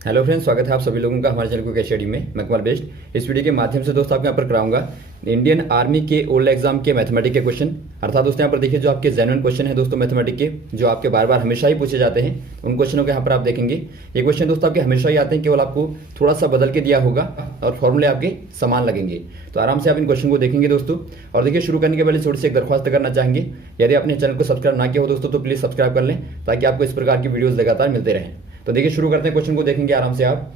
Hello friends, स्वागत है आप सभी लोगों का हमारे चैनल को स्टडी में। मैं कुमार बेस्ट। इस वीडियो के माध्यम से दोस्तों आपको यहाँ पर कराऊंगा इंडियन आर्मी के ओल्ड एग्जाम के मैथमेटिक्स के क्वेश्चन। अर्थात दोस्तों यहाँ पर देखिए जो आपके जेन्युइन क्वेश्चन है दोस्तों मैथमेटिक्स के, जो आपके बार बार हमेशा ही पूछे जाते हैं, उन क्वेश्चनों को यहाँ पर आप देखेंगे। ये क्वेश्चन दोस्तों आपके हमेशा ही आते हैं, केवल आपको थोड़ा सा बदल के दिया होगा और फॉर्मूले आपके समान लगेंगे। तो आराम से आप इन क्वेश्चन को देखेंगे दोस्तों। और देखिए शुरू करने के पहले छोटी सी एक दरख्वास्त करना चाहेंगे, यदि आपने चैनल को सब्सक्राइब ना किया हो दोस्तों तो प्लीज सब्सक्राइब कर लें, ताकि आपको इस प्रकार की वीडियोस लगातार मिलते रहें। तो देखिए शुरू करते हैं, क्वेश्चन को देखेंगे आराम से आप।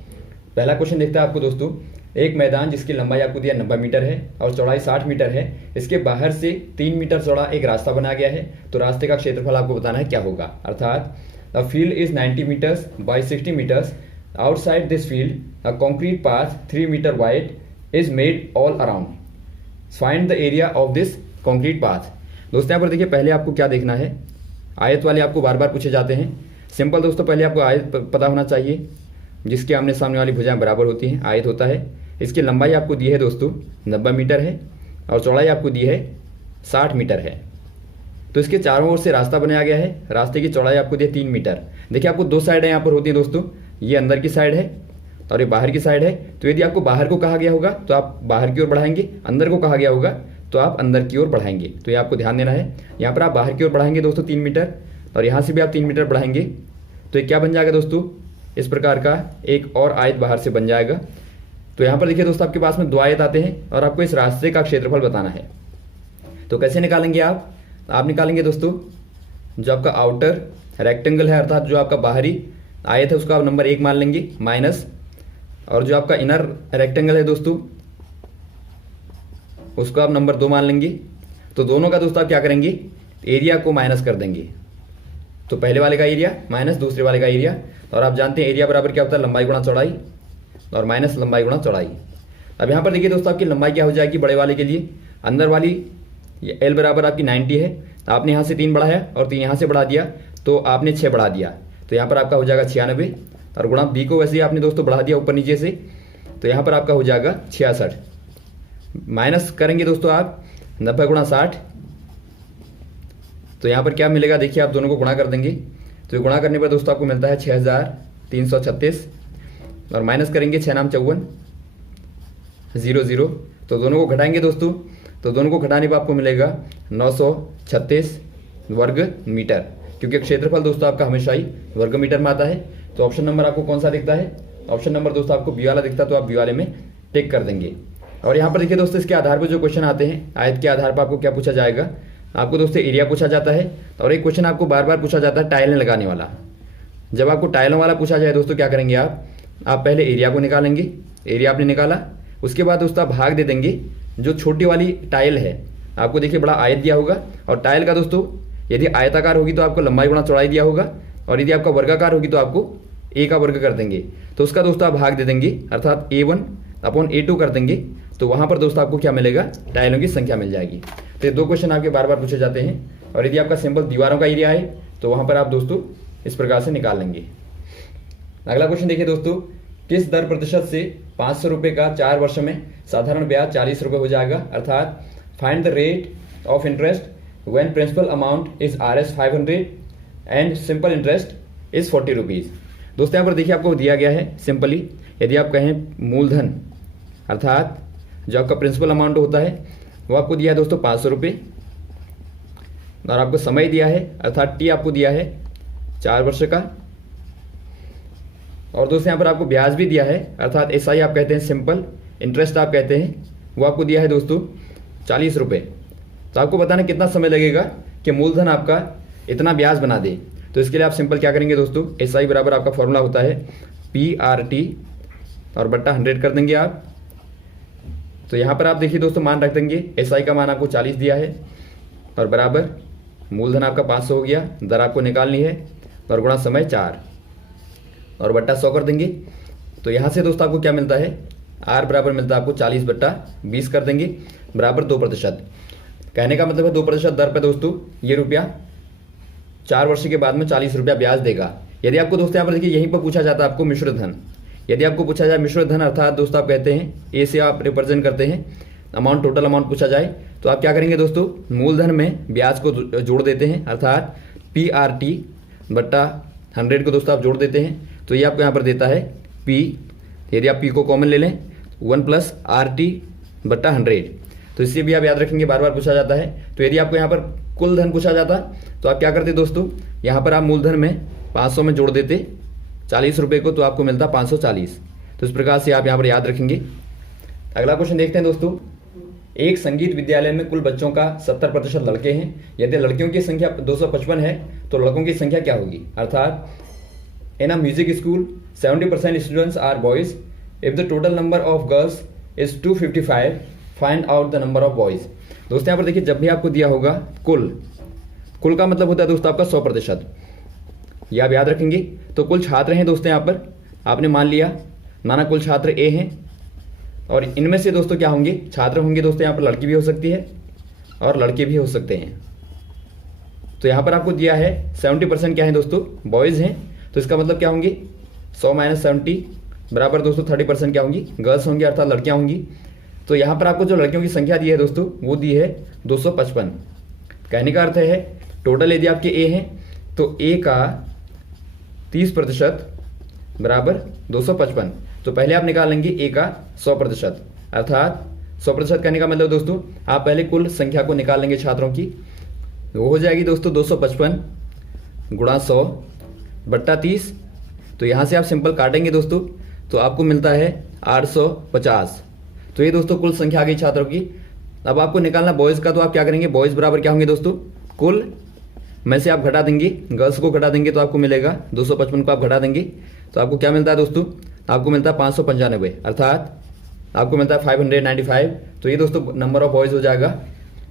पहला क्वेश्चन देखते हैं आपको दोस्तों। एक मैदान जिसकी लंबाई आपको दिया 90 मीटर है और चौड़ाई 60 मीटर है, इसके बाहर से 3 मीटर चौड़ा एक रास्ता बनाया गया है, तो रास्ते का क्षेत्रफल आपको बताना है क्या होगा। अर्थात the field is 90 metres by 60 metres. Outside this field a concrete path 3 metre wide is made all around. Find the area of this concrete path. दोस्तों यहाँ पर देखिए पहले आपको क्या देखना है, आयत वाले आपको बार बार पूछे जाते हैं। सिंपल दोस्तों, पहले आपको आयत पता होना चाहिए, जिसके आमने सामने वाली भुजाएं बराबर होती हैं, आयत होता है। इसकी लंबाई आपको दी है दोस्तों 90 मीटर है और चौड़ाई आपको दी है 60 मीटर है। तो इसके चारों ओर से रास्ता बनाया गया है, रास्ते की चौड़ाई आपको दी है 3 मीटर। देखिए आपको दो साइडें यहाँ पर होती हैं दोस्तों, ये अंदर की साइड है और ये बाहर की साइड है। तो यदि आपको बाहर को कहा गया होगा तो आप बाहर की ओर बढ़ाएंगे, अंदर को कहा गया होगा तो आप अंदर की ओर बढ़ाएंगे। तो ये आपको ध्यान देना है। यहाँ पर आप बाहर की ओर बढ़ाएंगे दोस्तों 3 मीटर, और यहाँ से भी आप 3 मीटर बढ़ाएंगे, तो ये क्या बन जाएगा दोस्तों, इस प्रकार का एक और आयत बाहर से बन जाएगा। तो यहाँ पर देखिए दोस्तों आपके पास में दो आयत आते हैं और आपको इस रास्ते का क्षेत्रफल बताना है। तो कैसे निकालेंगे आप निकालेंगे दोस्तों, जो आपका आउटर रेक्टेंगल है, अर्थात जो आपका बाहरी आयत है उसका आप नंबर 1 मान लेंगे माइनस, और जो आपका इनर रेक्टेंगल है दोस्तों उसको आप नंबर 2 मान लेंगे। तो दोनों का दोस्तों आप क्या करेंगे, एरिया को माइनस कर देंगे। तो पहले वाले का एरिया माइनस दूसरे वाले का एरिया, और आप जानते हैं एरिया बराबर क्या होता है, लंबाई गुणा चौड़ाई, और माइनस लंबाई गुणा चौड़ाई। अब यहाँ पर देखिए दोस्तों आपकी लंबाई क्या हो जाएगी बड़े वाले के लिए, अंदर वाली एल बराबर आपकी 90 है, आपने यहाँ से 3 बढ़ाया और 3 यहाँ से बढ़ा दिया, तो आपने 6 बढ़ा दिया, तो यहाँ पर आपका हो जाएगा 96, और गुणा बी को वैसे ही आपने दोस्तों बढ़ा दिया ऊपर नीचे से, तो यहाँ पर आपका हो जाएगा 66। माइनस करेंगे दोस्तों आप 90 गुणा 60, तो यहाँ पर क्या मिलेगा, देखिए आप दोनों को गुणा कर देंगे, तो गुणा करने पर दोस्तों आपको मिलता है 6336, और माइनस करेंगे 6 नाम 54 00, तो दोनों को घटाएंगे दोस्तों, तो दोनों को घटाने पर आपको मिलेगा 936 वर्ग मीटर, क्योंकि क्षेत्रफल दोस्तों आपका हमेशा ही वर्ग मीटर में आता है। तो ऑप्शन नंबर आपको कौन सा दिखता है, ऑप्शन नंबर दोस्तों आपको बी वाला दिखता है, तो आप बी वाले में टिक कर देंगे। और यहाँ पर देखिए दोस्तों इसके आधार पर जो क्वेश्चन आते हैं, आयत के आधार पर आपको क्या पूछा जाएगा, आपको दोस्तों एरिया पूछा जाता है, और एक क्वेश्चन आपको बार बार पूछा जाता है टाइलें लगाने वाला। जब आपको टाइलों वाला पूछा जाए दोस्तों क्या करेंगे आप पहले एरिया को निकालेंगे, एरिया आपने निकाला, उसके बाद दोस्तों आप भाग दे देंगे जो छोटी वाली टाइल है, आपको देखिए बड़ा आयत दिया होगा, और टाइल का दोस्तों यदि आयताकार होगी तो आपको लंबाई गुणा चौड़ाई दिया होगा, और यदि आपका वर्गाकार होगी तो आपको ए का वर्ग कर देंगे, तो उसका दोस्तों आप भाग दे देंगे, अर्थात A1/A2 कर देंगे, तो वहाँ पर दोस्तों आपको क्या मिलेगा, टाइलों की संख्या मिल जाएगी। तो ये दो क्वेश्चन आपके बार बार पूछे जाते हैं। और यदि आपका सिंपल दीवारों का एरिया है तो वहाँ पर आप दोस्तों इस प्रकार से निकाल लेंगे। अगला क्वेश्चन देखिए दोस्तों, किस दर प्रतिशत से 500 रुपये का 4 वर्ष में साधारण ब्याज 40 रुपये हो जाएगा। अर्थात find the rate of interest when principal amount is Rs 500 and simple interest is 40 rupees. दोस्तों यहाँ पर देखिए आपको दिया गया है सिंपली, यदि आप कहें मूलधन, अर्थात जो आपका प्रिंसिपल अमाउंट होता है वो आपको दिया है दोस्तों 500 रुपये, और आपको समय दिया है, अर्थात टी आपको दिया है 4 वर्ष का, और दोस्तों यहाँ पर आपको ब्याज भी दिया है, अर्थात SI आप कहते हैं, सिंपल इंटरेस्ट आप कहते हैं, वो आपको दिया है दोस्तों 40 रुपये। तो आपको बताना कितना समय लगेगा कि मूलधन आपका इतना ब्याज बना दे। तो इसके लिए आप सिंपल क्या करेंगे दोस्तों, SI बराबर आपका फॉर्मूला होता है PRT और बट्टा 100 कर देंगे आप। तो यहाँ पर आप देखिए दोस्तों मान रख देंगे, SI का मान आपको 40 दिया है, और बराबर मूलधन आपका 500 हो गया, दर आपको निकालनी है, और गुणा समय 4, और बट्टा 100 कर देंगे। तो यहाँ से दोस्तों आपको क्या मिलता है, R बराबर मिलता है आपको 40/20 कर देंगे, बराबर 2%। कहने का मतलब है 2% दर पे दोस्तों ये रुपया 4 वर्ष के बाद में 40 रुपया ब्याज देगा। यदि आपको दोस्तों यहाँ पर देखिए यहीं पर पूछा जाता है आपको मिश्र धन, यदि आपको पूछा जाए मिश्र धन, अर्थात दोस्तों आप कहते हैं ए से आप रिप्रेजेंट करते हैं अमाउंट, टोटल अमाउंट पूछा जाए, तो आप क्या करेंगे दोस्तों, मूलधन में ब्याज को जोड़ देते हैं, अर्थात PRT/100 को दोस्तों आप जोड़ देते हैं, तो ये आपको यहाँ पर देता है पी, यदि आप पी को कॉमन ले लें 1 प्लस आर टी बट्टा 100, तो इससे भी आप याद रखेंगे, बार बार पूछा जाता है। तो यदि आपको यहाँ पर कुल धन पूछा जाता तो आप क्या करते दोस्तों, यहाँ पर आप मूलधन में 500 में जोड़ देते 40 रुपये को, तो आपको मिलता 540। तो इस प्रकार से आप यहाँ पर याद रखेंगे। अगला क्वेश्चन देखते हैं दोस्तों। एक संगीत विद्यालय में कुल बच्चों का 70% लड़के हैं, यदि लड़कियों की संख्या 255 है तो लड़कों की संख्या क्या होगी। अर्थात in a music school 70% students are boys, if the total number of girls is 255, find out the number of boys. दोस्तों यहाँ पर देखिए, जब भी आपको दिया होगा कुल का मतलब होता है दोस्तों आपका 100%, ये आप याद रखेंगे। तो कुल छात्र हैं दोस्तों, यहाँ पर आपने मान लिया, माना कुल छात्र ए हैं, और इनमें से दोस्तों क्या होंगे, छात्र होंगे दोस्तों, यहाँ पर लड़की भी हो सकती है और लड़के भी हो सकते हैं। तो यहाँ पर आपको दिया है 70% क्या है दोस्तों, बॉयज़ हैं, तो इसका मतलब क्या होंगे 100 - 70 बराबर दोस्तों 30% क्या होंगी, गर्ल्स होंगी, अर्थात लड़कियाँ होंगी। तो यहाँ पर आपको जो लड़कियों की संख्या दी है दोस्तों, वो दी है 255। कहने का अर्थ है टोटल यदि आपके ए हैं तो ए का 30% बराबर 255। तो पहले आप निकाल लेंगे ए का 100%, अर्थात 100% कहने का मतलब दोस्तों आप पहले कुल संख्या को निकाल लेंगे छात्रों की, वो हो जाएगी दोस्तों 255 गुणा 100 बट्टा 30। तो यहाँ से आप सिंपल काटेंगे दोस्तों, तो आपको मिलता है 850। तो ये दोस्तों कुल संख्या आ गई छात्रों की। अब आपको निकालना बॉयज़ का, तो आप क्या करेंगे, बॉयज़ बराबर क्या होंगे दोस्तों, कुल में से आप घटा देंगे, गर्ल्स को घटा देंगे तो आपको मिलेगा 255 को आप घटा देंगे तो आपको क्या मिलता है दोस्तों, आपको मिलता है 595, अर्थात आपको मिलता है 595। तो ये दोस्तों नंबर ऑफ बॉयज़ हो जाएगा।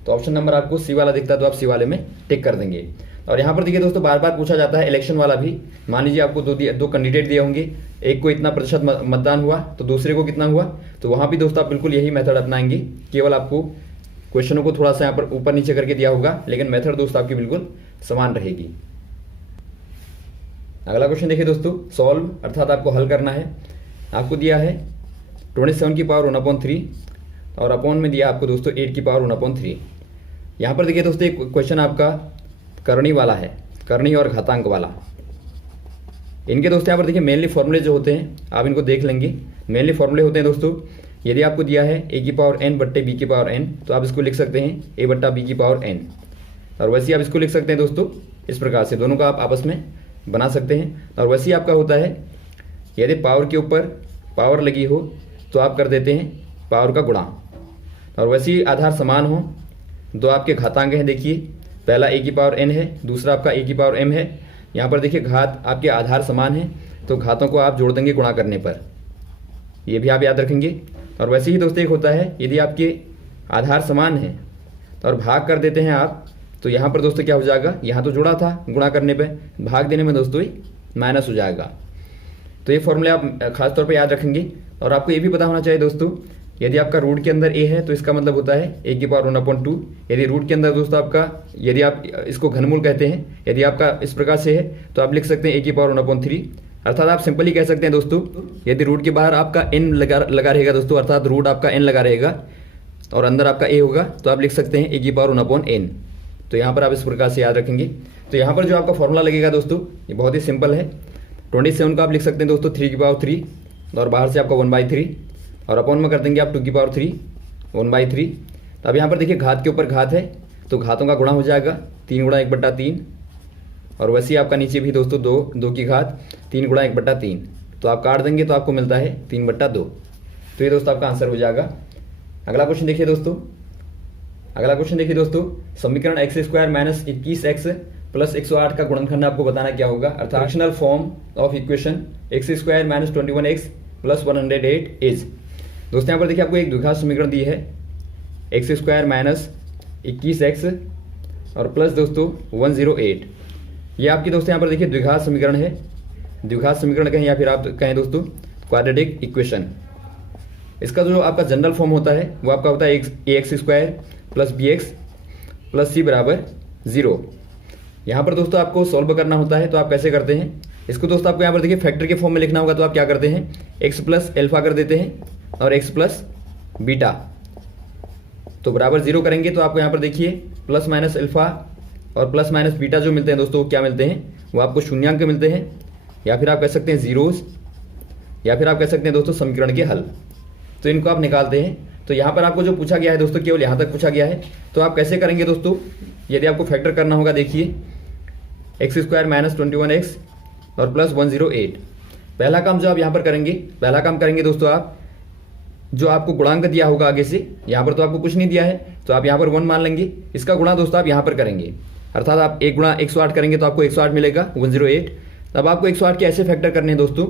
तो ऑप्शन नंबर आपको सी वाला दिखता है तो आप सी वाले में टिक कर देंगे। और यहाँ पर देखिए दोस्तों, बार बार पूछा जाता है इलेक्शन वाला भी। मान लीजिए आपको दो कैंडिडेट दिए होंगे, एक को इतना प्रतिशत मतदान हुआ तो दूसरे को कितना हुआ, तो वहाँ भी दोस्तों आप बिल्कुल यही मेथड अपनाएंगे। केवल आपको क्वेश्चनों को थोड़ा सा यहाँ पर ऊपर नीचे करके दिया होगा, लेकिन मेथड दोस्तों आपकी बिल्कुल समान रहेगी। अगला क्वेश्चन देखिए दोस्तों, सॉल्व अर्थात आपको हल करना है। आपको दिया है 27 की पावर 1/3 और अपॉन में दिया आपको दोस्तों 8 की पावर 1/3। यहाँ पर देखिए दोस्तों, एक क्वेश्चन आपका करनी वाला है, करनी और घातांक वाला। इनके दोस्तों यहाँ पर देखिए मेनली फॉर्मूले जो होते हैं आप इनको देख लेंगे। मेनली फॉर्मूले होते हैं दोस्तों, यदि आपको दिया है a की पावर n बट्टे b की पावर n, तो आप इसको लिख सकते हैं a बट्टा b की पावर n, और वैसे ही आप इसको लिख सकते हैं दोस्तों इस प्रकार से, दोनों का आप आपस में बना सकते हैं। और वैसे ही आपका होता है, यदि पावर के ऊपर पावर लगी हो तो आप कर देते हैं पावर का गुणा, और वैसे ही आधार समान हो, दो आपके घातांक हैं, देखिए पहला a की पावर n है, दूसरा आपका a की पावर m है। यहाँ पर देखिए घात आपके आधार समान है, तो घातों को आप जोड़ देंगे गुणा करने पर, ये भी आप याद रखेंगे। और वैसे ही दोस्तों एक होता है, यदि आपके आधार समान है और भाग कर देते हैं आप, तो यहाँ पर दोस्तों क्या हो जाएगा, यहाँ तो जुड़ा था गुणा करने पे, भाग देने में दोस्तों माइनस हो जाएगा। तो ये फॉर्मूले आप खास तौर पे याद रखेंगे। और आपको ये भी पता होना चाहिए दोस्तों, यदि आपका रूट के अंदर a है तो इसका मतलब होता है a की पावर 1/2। यदि रूट के अंदर दोस्तों आपका, यदि आप इसको घनमूल कहते हैं, यदि आपका इस प्रकार से है तो आप लिख सकते हैं a की पावर 1/3, अर्थात आप सिंपली कह सकते हैं दोस्तों, यदि रूट के बाहर आपका n लगा रहेगा दोस्तों, अर्थात रूट आपका n लगा रहेगा और अंदर आपका a होगा, तो आप लिख सकते हैं a की पावर 1/n। तो यहाँ पर आप इस प्रकार से याद रखेंगे। तो यहाँ पर जो आपका फॉर्मूला लगेगा दोस्तों, ये बहुत ही सिंपल है। 27 को आप लिख सकते हैं दोस्तों 3 की पावर 3, और बाहर से आपका 1/3, और अपॉन में कर देंगे आप 2 की पावर 3 1/3। तो अब यहाँ पर देखिए घात के ऊपर घात है, तो घातों का गुणा हो जाएगा 3 गुणा 1/3, और वैसे ही आपका नीचे भी दोस्तों 2 की घात 3 गुणा 1/3, तो आप काट देंगे तो आपको मिलता है 3/2। तो ये दोस्तों आपका आंसर हो जाएगा। अगला क्वेश्चन देखिए दोस्तों, समीकरण x² - 21x + 108 का गुणनखंड आपको बताना क्या होगा, अर्थात fractional form of equation x² - 21x + 108 is. दोस्तों यहाँ पर देखिए आपको एक द्विघात समीकरण दी है, x² - 21x और प्लस दोस्तों 108। ये आपकी दोस्तों यहाँ पर देखिए द्विघात समीकरण है, द्विघात समीकरण कहें या फिर आप कहें दोस्तों क्वाड्रेटिक इक्वेशन। इसका जो आपका जनरल फॉर्म होता है वो आपका होता है ax² + bx + c बराबर 0। यहाँ पर दोस्तों आपको सॉल्व करना होता है, तो आप कैसे करते हैं इसको दोस्तों, आपको यहाँ पर देखिए फैक्टर के फॉर्म में लिखना होगा, तो आप क्या करते हैं x + अल्फा कर देते हैं और x + बीटा, तो बराबर 0 करेंगे तो आपको यहाँ पर देखिए ± अल्फा और ± बीटा जो मिलते हैं दोस्तों, वो क्या मिलते हैं, वो आपको शून्यांक मिलते हैं, या फिर आप कह सकते हैं जीरोस। या फिर आप कह सकते हैं दोस्तों समीकरण के हल। तो इनको आप निकालते हैं। तो यहाँ पर आपको जो पूछा गया है दोस्तों केवल यहाँ तक पूछा गया है। तो आप कैसे करेंगे दोस्तों, यदि आपको फैक्टर करना होगा, देखिए x² माइनस 21x और प्लस 108। पहला काम जो आप यहाँ पर करेंगे, पहला काम करेंगे दोस्तों आप जो आपको गुणांक दिया होगा आगे से, यहाँ पर तो आपको कुछ नहीं दिया है तो आप यहाँ पर 1 मान लेंगे। इसका गुणा दोस्तों आप यहाँ पर करेंगे, अर्थात आप 1 गुणा 108 करेंगे तो आपको 108 मिलेगा 108। तब आपको 108 के ऐसे फैक्टर करने हैं दोस्तों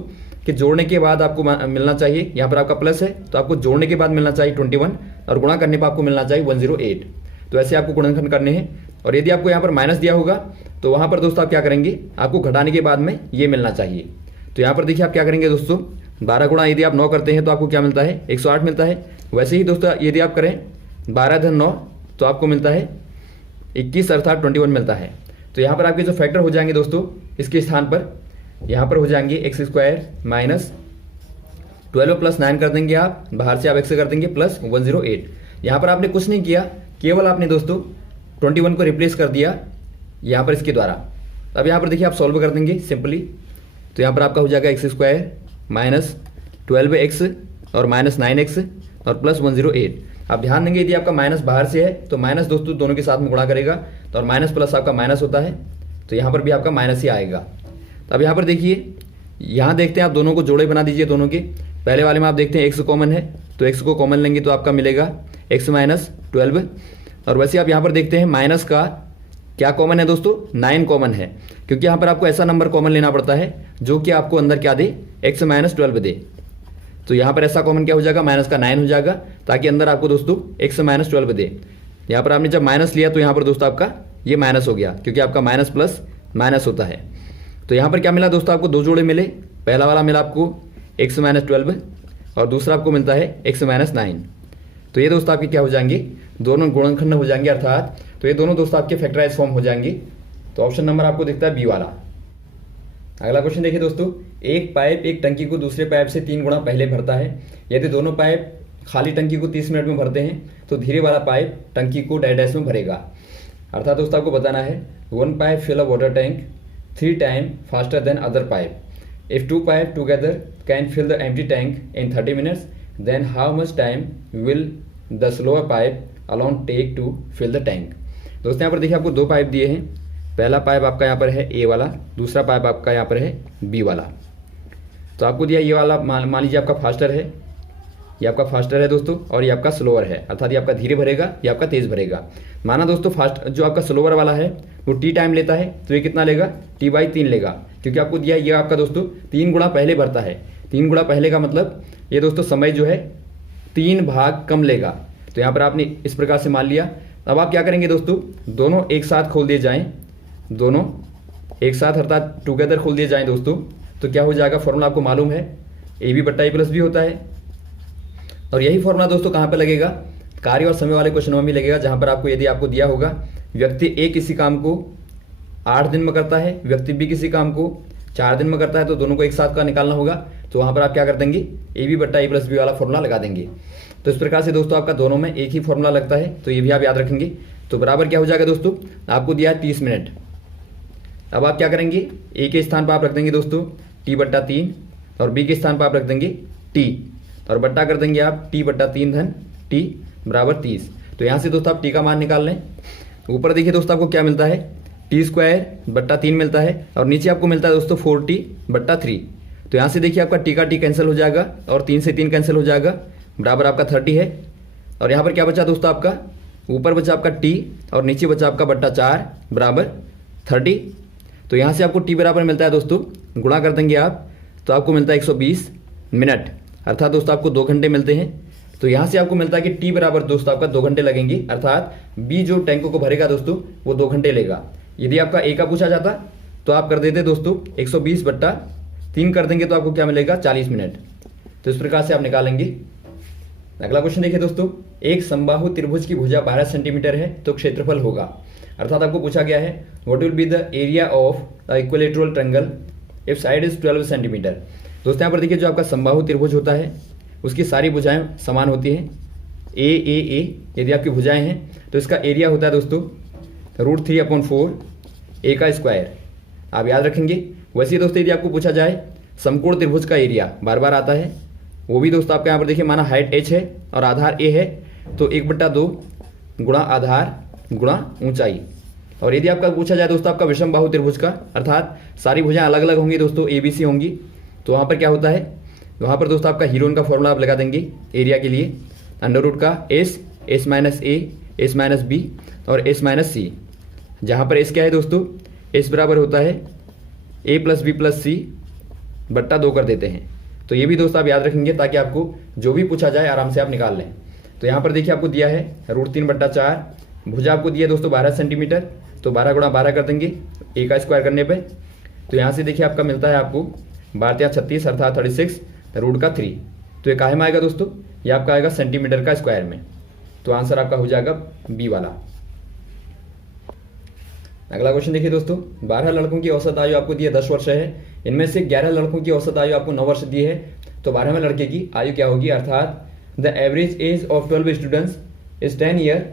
कि जोड़ने के बाद आपको मिलना चाहिए, यहाँ पर आपका प्लस है तो आपको जोड़ने के बाद मिलना चाहिए 21 और गुणा करने पर आपको मिलना चाहिए 108। तो ऐसे आपको गुणनखंड करने हैं। और यदि आपको यहाँ पर माइनस दिया होगा तो वहाँ पर दोस्तों आप क्या करेंगे, आपको घटाने के बाद में ये मिलना चाहिए। तो यहाँ पर देखिए आप क्या करेंगे दोस्तों, 12 गुणा यदि आप 9 करते हैं तो आपको क्या मिलता है 108 मिलता है। वैसे ही दोस्तों यदि आप करें 12 धन 9 तो आपको मिलता है 21 अर्थात 21 मिलता है। तो यहाँ पर आपके जो फैक्टर हो जाएंगे दोस्तों, इसके स्थान पर यहाँ पर हो जाएंगे x² माइनस 12 प्लस 9 कर देंगे आप, बाहर से आप x कर देंगे प्लस 108। यहाँ पर आपने कुछ नहीं किया, केवल आपने दोस्तों 21 को रिप्लेस कर दिया यहाँ पर इसके द्वारा। अब यहाँ पर देखिए आप सॉल्व कर देंगे सिंपली। तो यहाँ पर आपका हो जाएगा x² माइनस 12x और माइनस 9x और प्लस 108। आप ध्यान देंगे यदि आपका माइनस बाहर से है तो माइनस दोस्तों दोनों के साथ में गुणा करेगा, तो और माइनस प्लस आपका माइनस होता है तो यहाँ पर भी आपका माइनस ही आएगा। तो अब यहाँ पर देखिए, यहाँ देखते हैं आप दोनों को जोड़े बना दीजिए दोनों के। पहले वाले में आप देखते हैं x कॉमन है तो x को कॉमन लेंगे तो आपका मिलेगा x माइनस 12। और वैसे आप यहाँ पर देखते हैं माइनस का क्या कॉमन है दोस्तों, 9 कॉमन है, क्योंकि यहाँ पर आपको ऐसा नंबर कॉमन लेना पड़ता है जो कि आपको अंदर क्या दे, x माइनस 12 दे। तो यहाँ पर ऐसा कॉमन क्या हो जाएगा, माइनस का 9 हो जाएगा, ताकि अंदर आपको दोस्तों x माइनस 12 दे। यहाँ पर आपने जब माइनस लिया तो यहाँ पर दोस्तों आपका ये माइनस हो गया, क्योंकि आपका माइनस प्लस माइनस होता है। तो यहाँ पर क्या मिला दोस्तों, आपको 2 जोड़े मिले। पहला वाला मिला आपको x माइनस 12 और दूसरा आपको मिलता है x माइनस 9। तो ये दोस्तों आपके क्या हो जाएंगे, दोनों गुणनखंड हो जाएंगे, अर्थात तो ये दोनों दोस्तों आपके फैक्टराइज फॉर्म हो जाएंगे। तो ऑप्शन नंबर आपको दिखता है बी वाला। अगला क्वेश्चन देखिए दोस्तों, एक पाइप एक टंकी को दूसरे पाइप से 3 गुना पहले भरता है। यदि दोनों पाइप खाली टंकी को 30 मिनट में भरते हैं तो धीरे वाला पाइप टंकी को डैश में भरेगा। अर्थात दोस्तों आपको बताना है 1 pipe fill a water tank 3 time faster than other pipe. If 2 pipe together can fill the empty tank in 30 minutes then how much time will the slower pipe alone take to fill the tank. दोस्तों यहाँ पर देखिए आपको 2 pipe दिए हैं। पहला pipe आपका यहाँ पर है ए वाला, दूसरा पाइप आपका यहाँ पर है बी वाला। तो आपको दिया ये वाला मान लीजिए आपका फास्टर है, ये आपका फास्टर है दोस्तों, और ये आपका स्लोअर है, अर्थात ये आपका धीरे भरेगा, ये आपका तेज भरेगा। माना दोस्तों फास्ट जो आपका स्लोअर वाला है वो टी टाइम लेता है, तो ये कितना लेगा, t/3 लेगा, क्योंकि आपको दिया ये आपका दोस्तों 3 गुणा पहले भरता है। 3 गुणा पहले का मतलब ये दोस्तों समय जो है 3 भाग कम लेगा। तो यहाँ पर आपने इस प्रकार से मान लिया। अब आप क्या करेंगे दोस्तों, दोनों एक साथ खोल दिए जाएं, दोनों एक साथ अर्थात टुगेदर खोल दिए जाएं दोस्तों, तो क्या हो जाएगा, फॉर्मूला आपको मालूम है ab/a+b होता है। और यही फॉर्मूला दोस्तों कहाँ पे लगेगा, कार्य और समय वाले क्वेश्चनों में भी लगेगा, जहाँ पर आपको यदि आपको दिया होगा व्यक्ति ए किसी काम को 8 दिन में करता है, व्यक्ति बी किसी काम को 4 दिन में करता है, तो दोनों को एक साथ का निकालना होगा। तो वहाँ पर आप क्या कर देंगे, ab/a+b वाला फॉर्मूला लगा देंगे। तो इस प्रकार से दोस्तों आपका दोनों में एक ही फॉर्मूला लगता है, तो ये भी आप याद रखेंगे। तो बराबर क्या हो जाएगा दोस्तों, आपको दिया है 30 मिनट। अब आप क्या करेंगे, ए के स्थान पर आप रख देंगे दोस्तों t/3 और बी के स्थान पर आप रख देंगे t और बट्टा कर देंगे आप t/3 धन t बराबर 30। तो यहाँ से दोस्तों आप t का मान निकाल लें। ऊपर देखिए दोस्तों आपको क्या मिलता है, t²/3 मिलता है और नीचे आपको मिलता है दोस्तों 4t/3। तो यहाँ से देखिए आपका t का t कैंसिल हो जाएगा और 3 से 3 कैंसिल हो जाएगा, बराबर आपका 30 है। और यहाँ पर क्या बचा दोस्तों, आपका ऊपर बचा आपका t और नीचे बचा आपका /4 बराबर 30। तो यहाँ से आपको t बराबर मिलता है दोस्तों, गुणा कर देंगे आप तो आपको मिलता है 120 मिनट, अर्थात दोस्तों आपको 2 घंटे मिलते हैं। तो यहाँ से आपको मिलता है कि t बराबर दोस्तों आपका 2 घंटे लगेंगे, अर्थात b जो टैंकों को भरेगा दोस्तों वो 2 घंटे लेगा। यदि आपका a का पूछा जाता तो आप कर देते दोस्तों 120/3 कर देंगे तो आपको क्या मिलेगा, 40 मिनट। तो इस प्रकार से आप निकालेंगे। अगला क्वेश्चन देखिए दोस्तों, एक समबाहु त्रिभुज की भुजा 12 सेंटीमीटर है तो क्षेत्रफल होगा। अर्थात आपको पूछा गया है what will be the area of the equilateral triangle if side is 12 centimetre. दोस्तों यहाँ पर देखिए जो आपका समबाहु त्रिभुज होता है उसकी सारी भुजाएं समान होती हैं, a यदि आपकी भुजाएं हैं तो इसका एरिया होता है दोस्तों √3/4 a का स्क्वायर, आप याद रखेंगे। वैसे दोस्तों यदि आपको पूछा जाए समकोण त्रिभुज का एरिया बार बार आता है, वो भी दोस्तों आपका यहाँ पर देखिए माना हाइट h है और आधार a है, तो 1/2 गुणा आधार गुणा ऊंचाई। और यदि आपका पूछा जाए दोस्तों आपका विषम बाहु त्रिभुज का, अर्थात सारी भुजाएं अलग अलग होंगी दोस्तों, ABC होंगी, तो वहाँ पर क्या होता है, वहाँ पर दोस्तों आपका हीरोन का फॉर्मूला आप लगा देंगे एरिया के लिए, अंडर रूट का s minus a, s minus b और s माइनस c, जहाँ पर s क्या है दोस्तों, s बराबर होता है a प्लस बी प्लस सी बट्टा 2 कर देते हैं। तो ये भी दोस्तों आप याद रखेंगे ताकि आपको जो भी पूछा जाए आराम से आप निकाल लें। तो यहाँ पर देखिए आपको दिया है √3/4, भुजा आपको दिया है दोस्तों 12 सेंटीमीटर, तो 12 गुणा 12 कर देंगे a का स्क्वायर करने पे, तो यहाँ से देखिए आपका मिलता है आपको 12×36 अर्थात 36 √3। तो ये काहे में आएगा दोस्तों, ये आपका आएगा सेंटीमीटर का स्क्वायर में, तो आंसर आपका हो जाएगा बी वाला। अगला क्वेश्चन देखिए दोस्तों, 12 लड़कों की औसत आयु आपको दी है 10 वर्ष है, इनमें से 11 लड़कों की औसत आयु आपको 9 वर्ष दी है, तो 12वें लड़के की आयु क्या होगी, अर्थात the average age of 12 students is 10 year,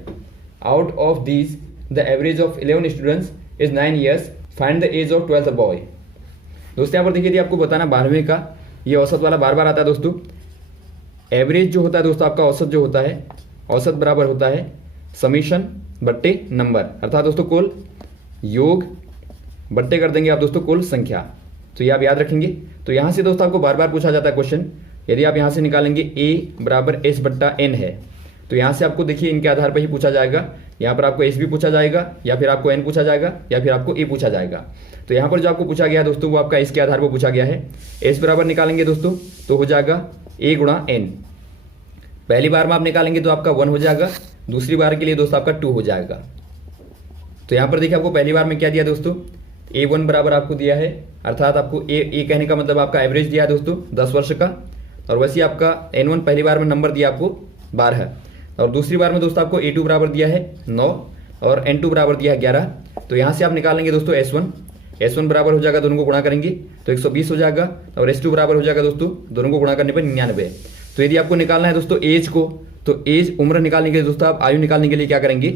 out of these the average of 11 students is 9 years, find the age of 12th boy. दोस्तों यहाँ पर देखिए आपको बताना 12वें का ये औसत वाला बार बार आता है दोस्तों। एवरेज जो होता है दोस्तों आपका औसत जो होता है, औसत बराबर होता है समीशन बट्टे नंबर, अर्थात दोस्तों कुल योग बट्टे कर देंगे आप दोस्तों कुल संख्या, तो ये आप याद रखेंगे। तो यहाँ से दोस्तों आपको बार बार पूछा जाता है क्वेश्चन, यदि आप यहाँ से निकालेंगे a बराबर s/n है, तो यहाँ से आपको देखिए इनके आधार पर ही पूछा जाएगा, यहाँ पर आपको s भी पूछा जाएगा, या फिर आपको n पूछा जाएगा, या फिर आपको a पूछा जाएगा। तो यहाँ पर जो आपको पूछा गया है दोस्तों वो आपका s के आधार पर पूछा गया है। s बराबर निकालेंगे दोस्तों तो हो जाएगा a गुणा n, पहली बार में आप निकालेंगे तो आपका 1 हो जाएगा, दूसरी बार के लिए दोस्तों आपका 2 हो जाएगा। तो यहाँ पर देखिए आपको पहली बार में क्या दिया दोस्तों, a1 बराबर आपको दिया है, अर्थात आपको a कहने का मतलब आपका एवरेज दिया है दोस्तों 10 वर्ष का, और वैसे आपका n1 पहली बार में नंबर दिया आपको 12, और दूसरी बार में दोस्तों आपको a2 बराबर दिया है 9 और n2 बराबर दिया है 11। तो यहाँ से आप निकालेंगे दोस्तों s1 बराबर हो जाएगा, दोनों को गुणा करेंगे तो 120 हो जाएगा, और s2 बराबर हो जाएगा दोस्तों दोनों को गुणा करने पर 99। तो यदि आपको निकालना है दोस्तों एज को, तो एज उम्र निकालने के लिए दोस्तों आप आयु निकालने के लिए क्या करेंगे,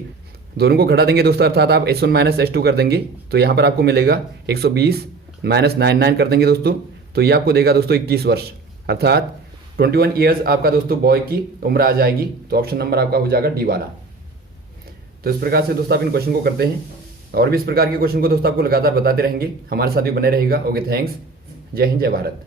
दोनों को घटा देंगे दोस्तों, अर्थात आप s1 माइनस s2 कर देंगे, तो यहाँ पर आपको मिलेगा 120 माइनस 99 कर देंगे दोस्तों, तो ये आपको देगा दोस्तों 21 वर्ष, अर्थात 21 ईयर्स आपका दोस्तों बॉय की उम्र आ जाएगी। तो ऑप्शन नंबर आपका हो जाएगा डी वाला। तो इस प्रकार से दोस्तों आप इन क्वेश्चन को करते हैं, और भी इस प्रकार के क्वेश्चन को दोस्तों आपको लगातार बताते रहेंगे, हमारे साथ भी बने रहेगा। ओके, थैंक्स, जय हिंद, जय भारत।